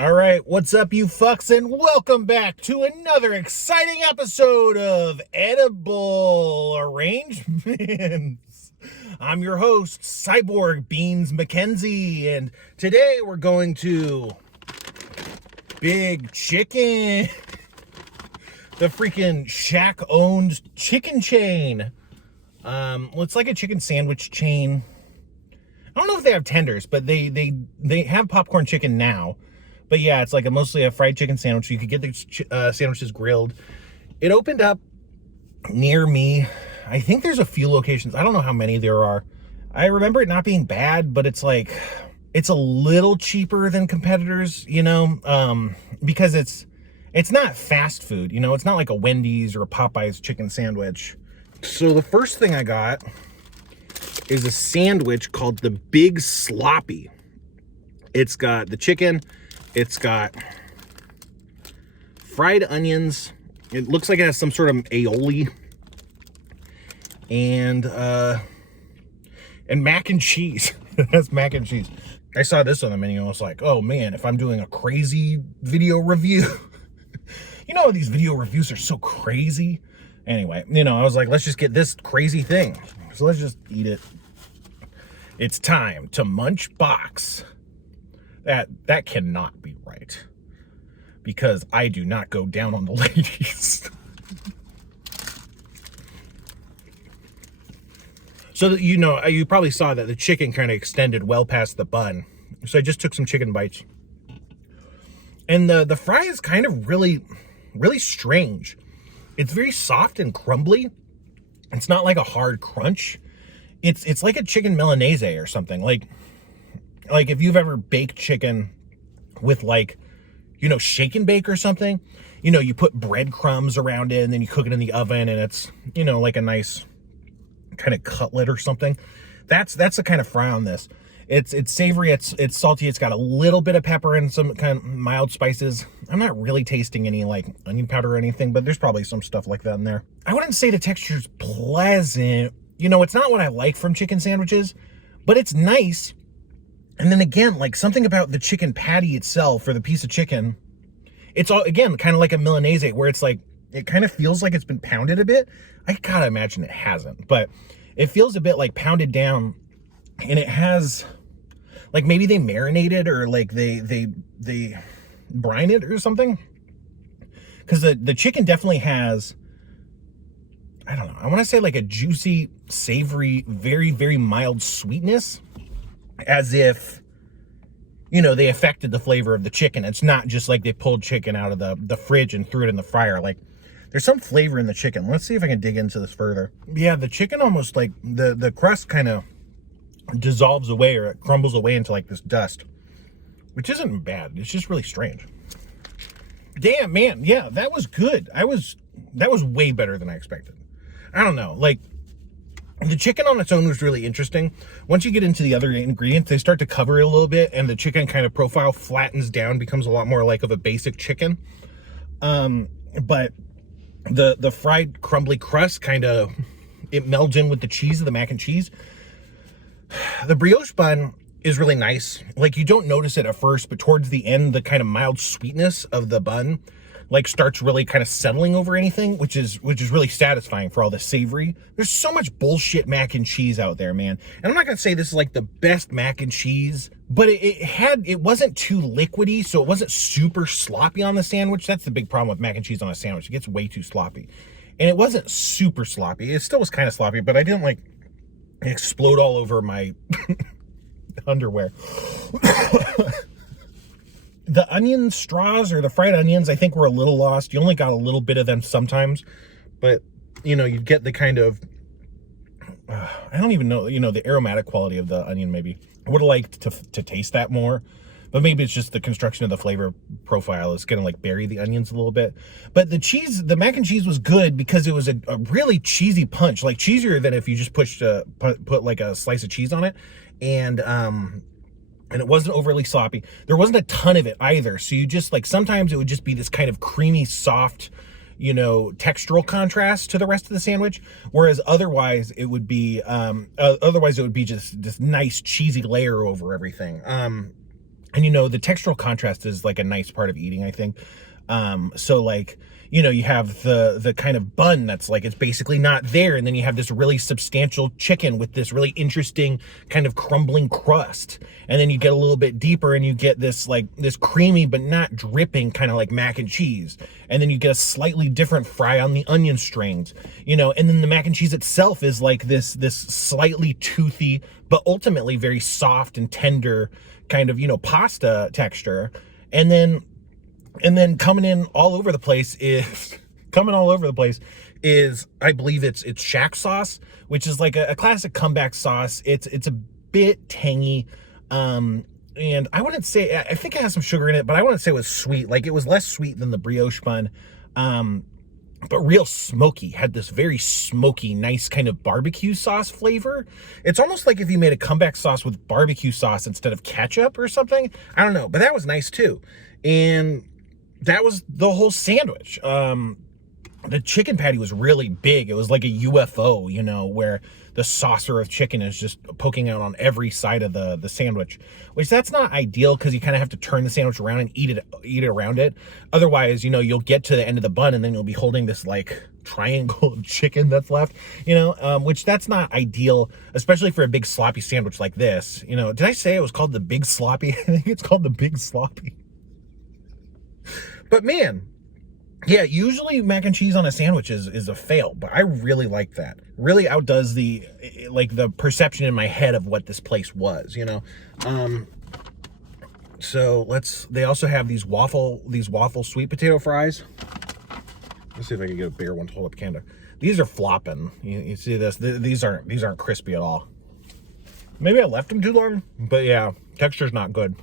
All right, what's up, you fucks, and welcome back to another exciting episode of Edible Arrangements. I'm your host, Cyborg Beans McKenzie, and today we're going to Big Chicken, the freaking Shaq-owned chicken chain. Well, it's like a chicken sandwich chain. I don't know if they have tenders, but they have popcorn chicken now. But yeah, it's like mostly a fried chicken sandwich. You could get the sandwiches grilled. It opened up near me. I think there's a few locations. I don't know how many there are. I remember it not being bad, but it's like, it's a little cheaper than competitors, because it's not fast food, it's not like a Wendy's or a Popeye's chicken sandwich. So the first thing I got is a sandwich called the Big Sloppy. It's got the chicken. It's got fried onions. It looks like it has some sort of aioli. And mac and cheese. It has mac and cheese. I saw this on the menu and I was like, oh man, if I'm doing a crazy video review. These video reviews are so crazy. Anyway, I was like, let's just get this crazy thing. So let's just eat it. It's time to munch box. That cannot be right, because I do not go down on the ladies. So that you probably saw that the chicken kind of extended well past the bun. So I just took some chicken bites. And the fry is kind of really, really strange. It's very soft and crumbly. It's not like a hard crunch. It's like a chicken Milanese or something. Like if you've ever baked chicken with shake and bake or something, you put breadcrumbs around it and then you cook it in the oven and it's, like a nice kind of cutlet or something. That's the kind of fry on this. It's savory, it's salty, it's got a little bit of pepper and some kind of mild spices. I'm not really tasting any like onion powder or anything, but there's probably some stuff like that in there. I wouldn't say the texture's pleasant. It's not what I like from chicken sandwiches, but it's nice. And then again, like something about the chicken patty itself, or the piece of chicken, it's all, again, kind of like a Milanese, where it's like, it kind of feels like it's been pounded a bit. I gotta imagine it hasn't, but it feels a bit like pounded down, and it has, like maybe they marinate it, or like they brine it or something. Because the chicken definitely has, I don't know, I want to say like a juicy, savory, very, very mild sweetness. As if, they affected the flavor of the chicken. It's not just like they pulled chicken out of the fridge and threw it in the fryer. Like, there's some flavor in the chicken. Let's see if I can dig into this further. Yeah, the chicken almost like, the crust kind of dissolves away, or it crumbles away into like this dust. Which isn't bad. It's just really strange. Damn, man. Yeah, that was good. That was way better than I expected. I don't know. Like, the chicken on its own was really interesting. Once you get into the other ingredients, they start to cover it a little bit, and the chicken kind of profile flattens down, becomes a lot more like of a basic chicken. But the fried crumbly crust kind of, it melds in with the cheese of the mac and cheese. The brioche bun is really nice. Like, you don't notice it at first, but towards the end, the kind of mild sweetness of the bun like starts really kind of settling over anything, which is really satisfying for all the savory. There's so much bullshit mac and cheese out there, man. And I'm not gonna say this is like the best mac and cheese, but it wasn't too liquidy, so it wasn't super sloppy on the sandwich. That's the big problem with mac and cheese on a sandwich. It gets way too sloppy. And it wasn't super sloppy. It still was kind of sloppy, but I didn't like explode all over my underwear. The onion straws, or the fried onions, I think were a little lost. You only got a little bit of them sometimes, but you get the kind of, I don't even know, the aromatic quality of the onion maybe. I would have liked to taste that more, but maybe it's just the construction of the flavor profile is gonna like bury the onions a little bit. But the mac and cheese was good because it was a really cheesy punch, like cheesier than if you just put like a slice of cheese on it. And it wasn't overly sloppy. There wasn't a ton of it either. So you just like, sometimes it would just be this kind of creamy, soft, textural contrast to the rest of the sandwich. Whereas otherwise it would be, just this nice cheesy layer over everything. And, the textural contrast is like a nice part of eating, I think. So like, you have the kind of bun that's like, it's basically not there. And then you have this really substantial chicken with this really interesting kind of crumbling crust. And then you get a little bit deeper and you get this like this creamy, but not dripping kind of like mac and cheese. And then you get a slightly different fry on the onion strings, and then the mac and cheese itself is like this slightly toothy, but ultimately very soft and tender kind of, pasta texture. And then coming in all over the place is I believe it's Shaq sauce, which is like a classic comeback sauce. It's a bit tangy, and I wouldn't say, I think it has some sugar in it, but I wouldn't say it was sweet. Like, it was less sweet than the brioche bun, but real smoky. Had this very smoky, nice kind of barbecue sauce flavor. It's almost like if you made a comeback sauce with barbecue sauce instead of ketchup or something. I don't know, but that was nice too. And that was the whole sandwich. The chicken patty was really big. It was like a UFO, where the saucer of chicken is just poking out on every side of the sandwich, which that's not ideal because you kind of have to turn the sandwich around and eat it around it. Otherwise, you'll get to the end of the bun and then you'll be holding this like triangle of chicken that's left, which that's not ideal, especially for a big sloppy sandwich like this. Did I say it was called the Big Sloppy? I think it's called the Big Sloppy. But man, yeah, usually mac and cheese on a sandwich is a fail, but I really like that. Really outdoes the perception in my head of what this place was, So they also have these waffle sweet potato fries. Let's see if I can get a bigger one to hold up camera. These are flopping. You see this? These aren't crispy at all. Maybe I left them too long, but yeah, texture's not good.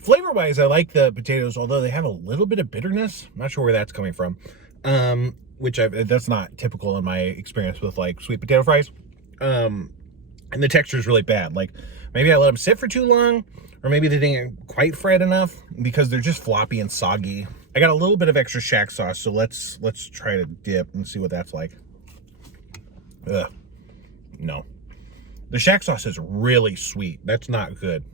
Flavor-wise, I like the potatoes, although they have a little bit of bitterness. I'm not sure where that's coming from, that's not typical in my experience with like sweet potato fries. And the texture is really bad. Like, maybe I let them sit for too long, or maybe they didn't quite fried enough because they're just floppy and soggy. I got a little bit of extra Shaq sauce, so let's try to dip and see what that's like. Ugh, no. The Shaq sauce is really sweet. That's not good.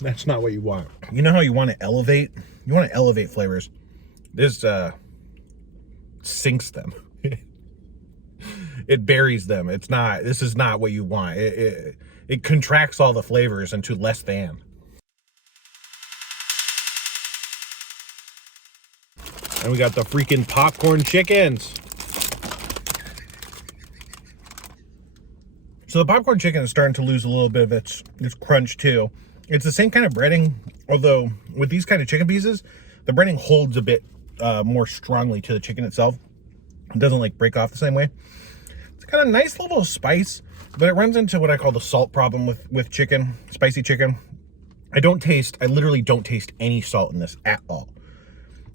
That's not what you want. You know how you want to elevate? You want to elevate flavors. This sinks them. It buries them. This is not what you want. It contracts all the flavors into less than. And we got the freaking popcorn chickens. So the popcorn chicken is starting to lose a little bit of its crunch too. It's the same kind of breading, although with these kind of chicken pieces, the breading holds a bit more strongly to the chicken itself. It doesn't like break off the same way. It's got a nice level of spice, but it runs into what I call the salt problem with chicken, spicy chicken. I literally don't taste any salt in this at all.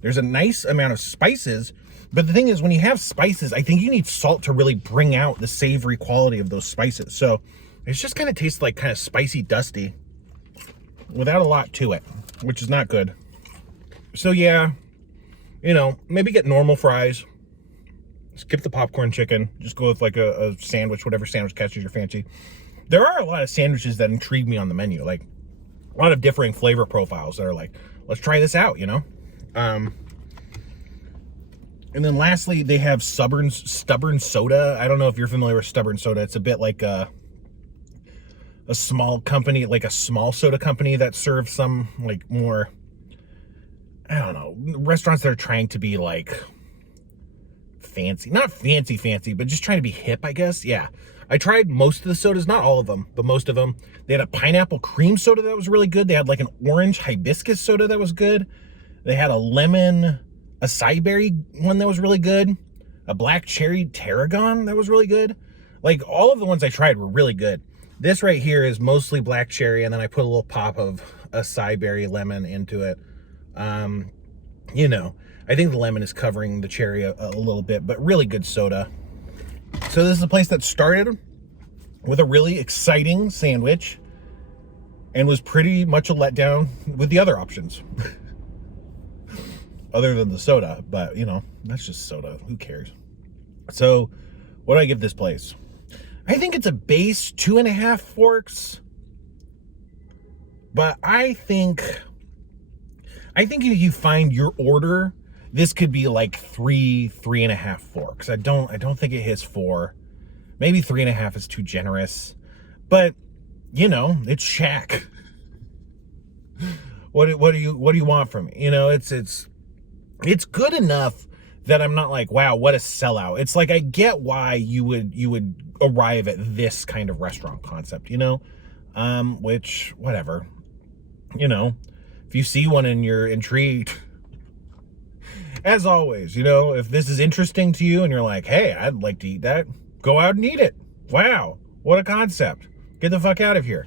There's a nice amount of spices, but the thing is, when you have spices, I think you need salt to really bring out the savory quality of those spices. So it just kind of tastes like kind of spicy, dusty, without a lot to it, which is not good. So yeah, maybe get normal fries, skip the popcorn chicken, just go with like a sandwich, whatever sandwich catches your fancy. There are a lot of sandwiches that intrigue me on the menu, like a lot of differing flavor profiles that are like, let's try this out, And then lastly, they have stubborn soda. I don't know if you're familiar with stubborn soda. It's a bit like a small company, like a small soda company that serves some like more, I don't know, restaurants that are trying to be like fancy, not fancy, but just trying to be hip, I guess. Yeah. I tried most of the sodas, not all of them, but most of them. They had a pineapple cream soda that was really good. They had like an orange hibiscus soda that was good. They had a lemon acai berry one that was really good. A black cherry tarragon that was really good. Like, all of the ones I tried were really good. This right here is mostly black cherry, and then I put a little pop of acai berry lemon into it. I think the lemon is covering the cherry a little bit, but really good soda. So this is a place that started with a really exciting sandwich and was pretty much a letdown with the other options. Other than the soda, but that's just soda. Who cares? So what do I give this place? I think it's a base 2.5 forks, but I think I think if you find your order, this could be like 3.5, 4. Because I don't think it hits 4. Maybe 3.5 is too generous. But you know, it's Shaq. What do you want from me? You know, it's good enough that I'm not like, wow, what a sellout. It's like I get why you would arrive at this kind of restaurant concept, you know? Which whatever. You know, if you see one and you're intrigued, as always, you know, if this is interesting to you and you're like, hey, I'd like to eat that, go out and eat it. Wow, what a concept. Get the fuck out of here.